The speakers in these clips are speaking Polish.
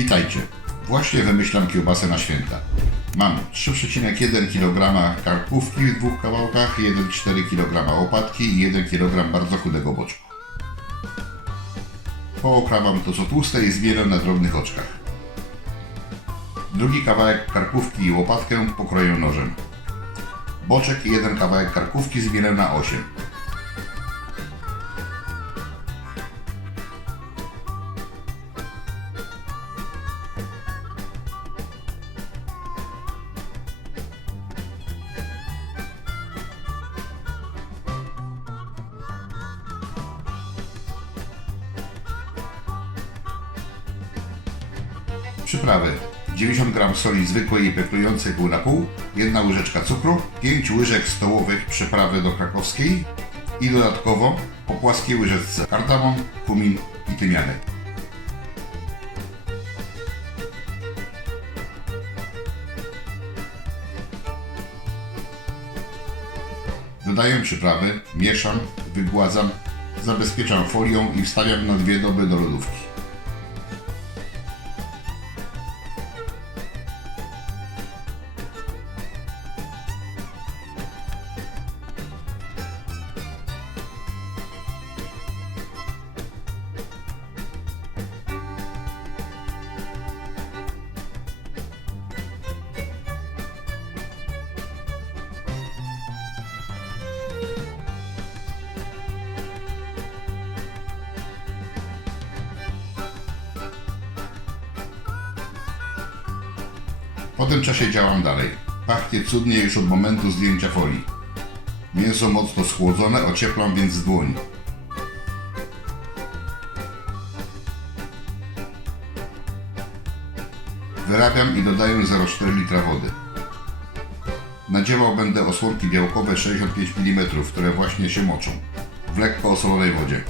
Witajcie. Właśnie wymyślam kiełbasę na święta. Mam 3,1 kg karkówki w dwóch kawałkach, 1,4 kg łopatki i 1 kg bardzo chudego boczku. Pookrawam to co tłuste i zmielę na drobnych oczkach. Drugi kawałek karkówki i łopatkę pokroję nożem. Boczek i jeden kawałek karkówki zmielę na 8. Przyprawy. 90 g soli zwykłej i peklującej pół na pół, jedna łyżeczka cukru, 5 łyżek stołowych przyprawy do krakowskiej i dodatkowo po płaskiej łyżeczce kardamon, kumin i tymianek. Dodaję przyprawy, mieszam, wygładzam, zabezpieczam folią i wstawiam na dwie doby do lodówki. Po tym czasie działam dalej. Pachnie cudnie już od momentu zdjęcia folii. Mięso mocno schłodzone, ocieplam więc dłoń. Wyrabiam i dodaję 0,4 litra wody. Nadziewał będę osłonki białkowe 65 mm, które właśnie się moczą. W lekko osolonej wodzie.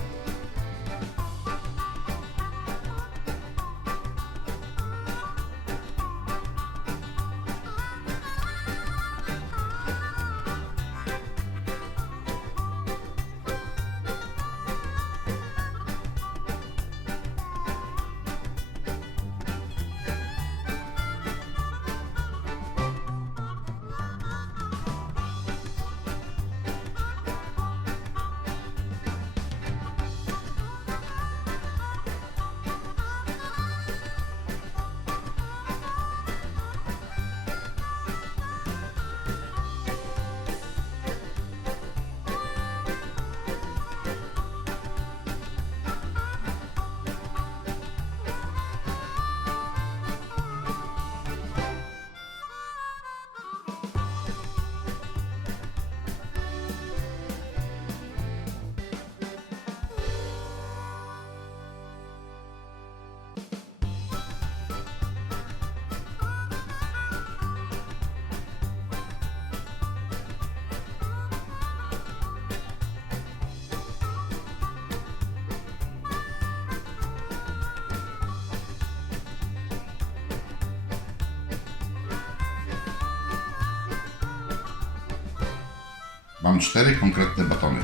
Mam cztery konkretne batony.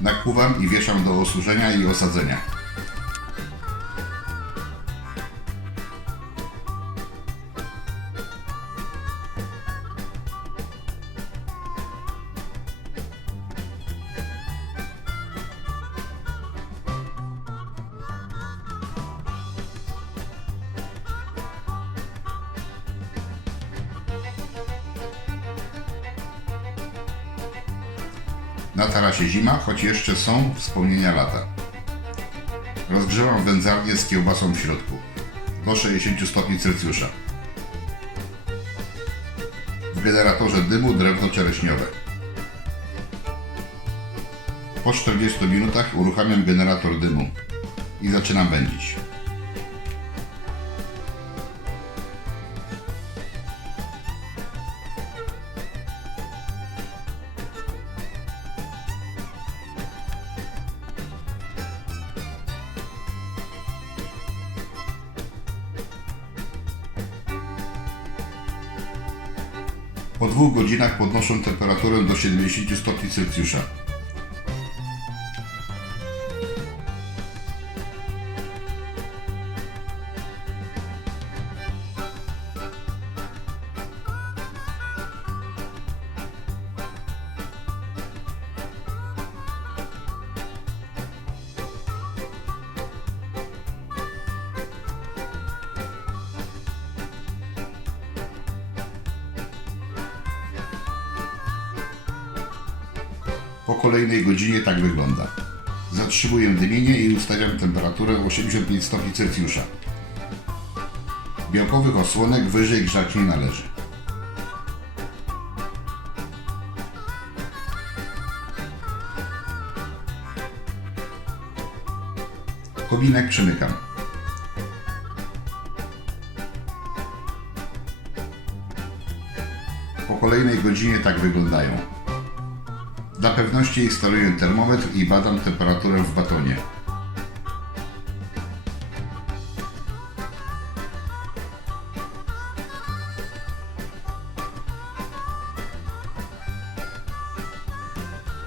Nakuwam i wieszam do osuszenia i osadzenia. Na tarasie zima, choć jeszcze są wspomnienia lata. Rozgrzewam wędzarnię z kiełbasą w środku. Do 60 stopni Celsjusza. W generatorze dymu drewno czereśniowe. Po 40 minutach uruchamiam generator dymu i zaczynam wędzić. Po dwóch godzinach podnoszą temperaturę do 70 stopni Celsjusza. Po kolejnej godzinie tak wygląda. Zatrzymuję dymienie i ustawiam temperaturę 85 stopni Celsjusza. Białkowych osłonek wyżej grzać nie należy. Kominek przymykam. Po kolejnej godzinie tak wyglądają. Dla pewności instaluję termometr i badam temperaturę w batonie.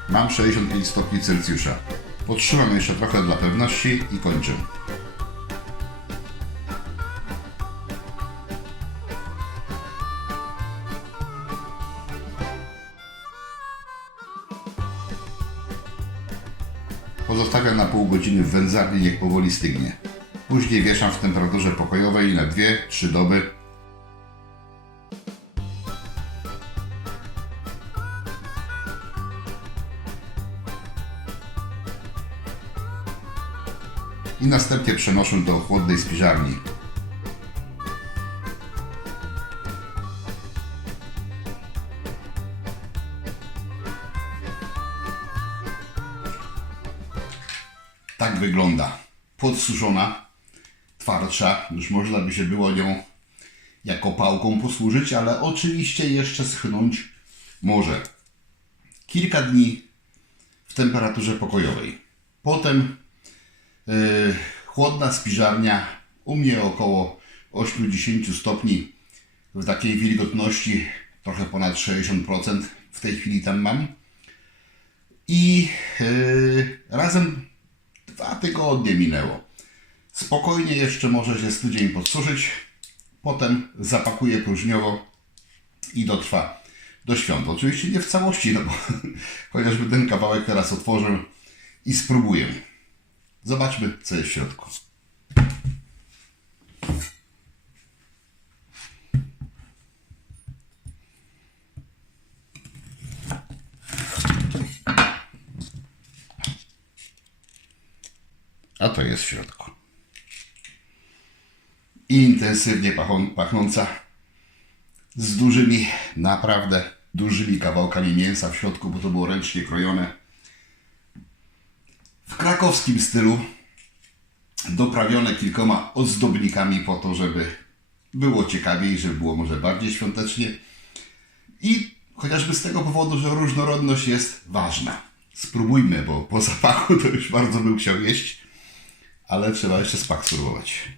Mam 65 stopni Celsjusza. Podtrzymam jeszcze trochę dla pewności i kończę. Godziny w wędzarni, niech powoli stygnie. Później wieszam w temperaturze pokojowej na 2-3 doby. I następnie przenoszę do chłodnej spiżarni. Tak wygląda. Podsuszona, twardsza, już można by się było nią jako pałką posłużyć, ale oczywiście jeszcze schnąć może. Kilka dni w temperaturze pokojowej. Potem yy, chłodna spiżarnia, u mnie około 80 stopni w takiej wilgotności, trochę ponad 60% w tej chwili tam mam. I yy, razem dwa tygodnie minęło. Spokojnie jeszcze może się z tydzień podsuszyć. Potem zapakuję próżniowo i dotrwa do świąt. Oczywiście nie w całości, no bo chociażby ten kawałek teraz otworzę i spróbuję. Zobaczmy, co jest w środku. A to jest w środku. Intensywnie pachnąca z dużymi, naprawdę dużymi kawałkami mięsa w środku, bo to było ręcznie krojone. W krakowskim stylu, doprawione kilkoma ozdobnikami po to, żeby było ciekawiej, żeby było może bardziej świątecznie. I chociażby z tego powodu, że różnorodność jest ważna. Spróbujmy, bo po zapachu to już bardzo bym chciał jeść, ale trzeba jeszcze smak spróbować.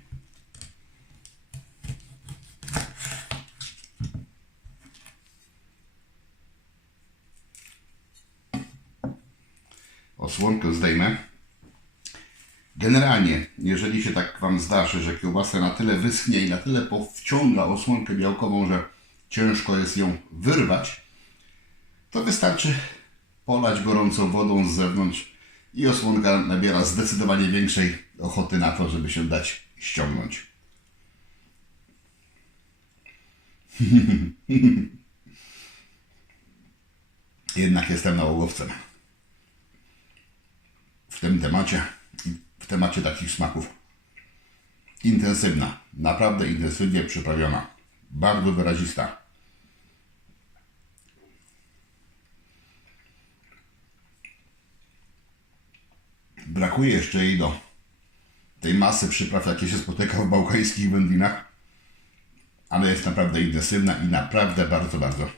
Osłonkę zdejmę. Generalnie, jeżeli się tak Wam zdarzy, że kiełbasa na tyle wyschnie i na tyle powciąga osłonkę białkową, że ciężko jest ją wyrwać, to wystarczy polać gorącą wodą z zewnątrz i osłonka nabiera zdecydowanie większej ochoty na to, żeby się dać ściągnąć. Jednak jestem nałogowcem w tym temacie, w temacie takich smaków. Intensywna, naprawdę intensywnie przyprawiona, bardzo wyrazista. Brakuje jeszcze jej do tej masy przypraw, jakie się spotyka w bałkańskich wędlinach, ale jest naprawdę intensywna i naprawdę bardzo, bardzo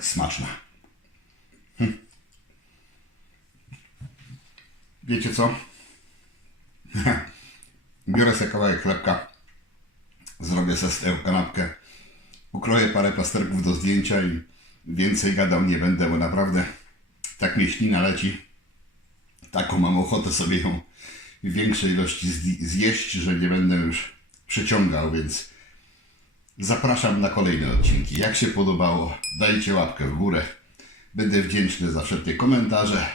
smaczna. Wiecie co? Biorę sobie kawałek chlebka, zrobię sobie z kanapkę Ukroję parę plasterków do zdjęcia i więcej gadał nie będę, bo naprawdę tak mnie ślina leci. Taką mam ochotę sobie ją większej ilości zjeść, że nie będę już przeciągał, więc zapraszam na kolejne odcinki. Jak się podobało, dajcie łapkę w górę. Będę wdzięczny za wszelkie komentarze,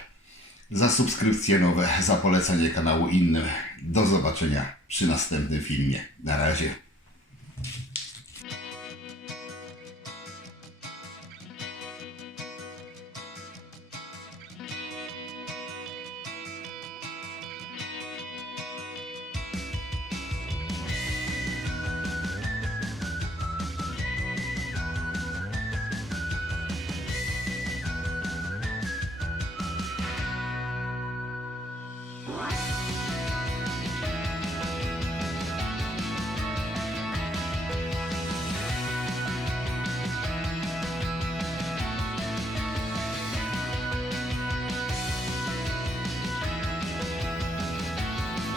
za subskrypcje nowe, za polecanie kanału innym. Do zobaczenia przy następnym filmie. Na razie.